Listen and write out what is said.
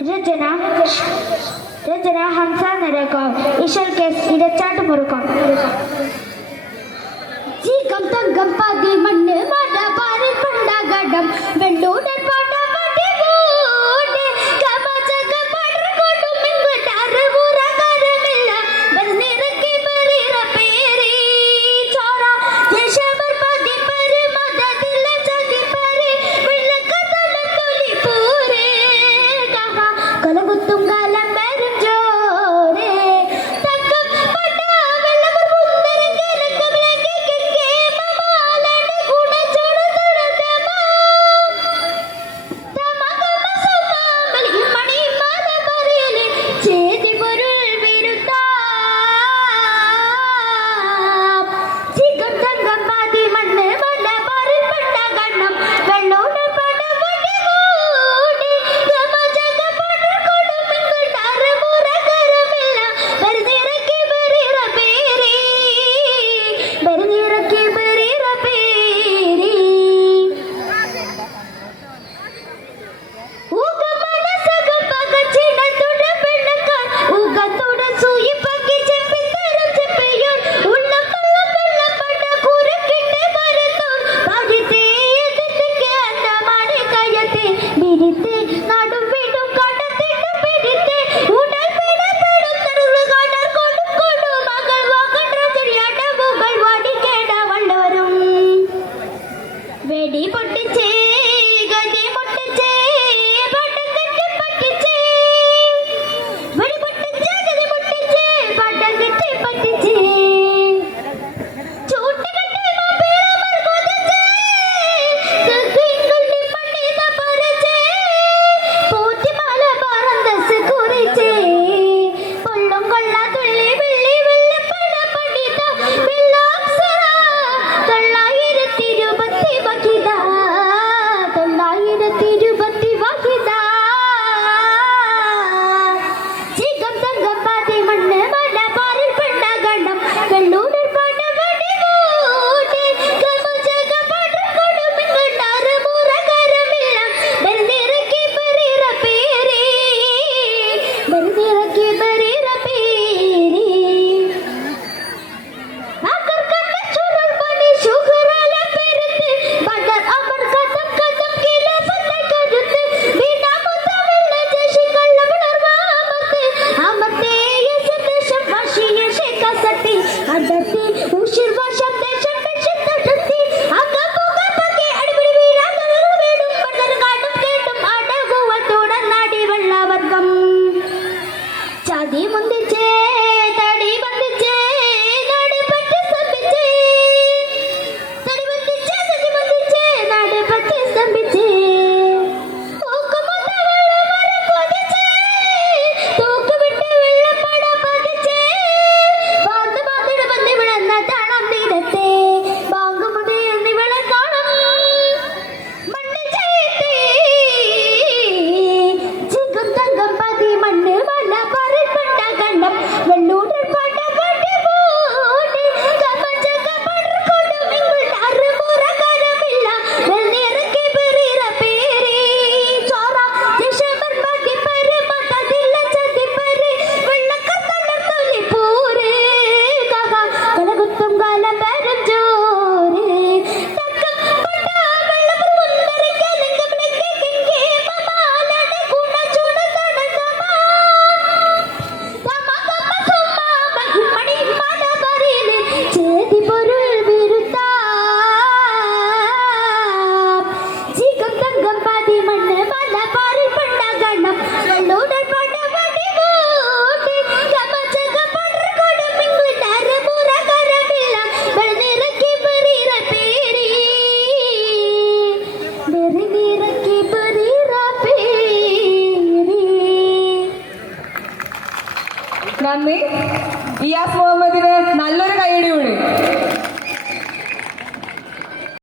രചന രചന ഹംസ നരകം ഇശൽ കേസ് ഇരച്ചാട്ട് മുറുക്കം ജീകം തങ്കം പാതി മണ്ണ് മട പാറിൽ പണ്ടാകടം വെള്ളൂടൻ പാട്ട പാടി കൂടെ കമചക പടർകൊടും ഇങ്ങോട്ട് പൂരകാരമില്ല ബർനിറക്കി ബരീറ പേരി ചോര ദേശമർ പാതി പരി മദദില്ല ചതി പരി വിളക്കതല തുലി പൂരേ കഹ കലകുത്തും കാലം വരും ജോരേ തക്കം പട വെള്ളമർ മുന്തര കേലക്കമിലേക്ക് നന്ദി. ഇയാസ് മുഹമ്മദിന് നല്ലൊരു കൈയടി കൂടി.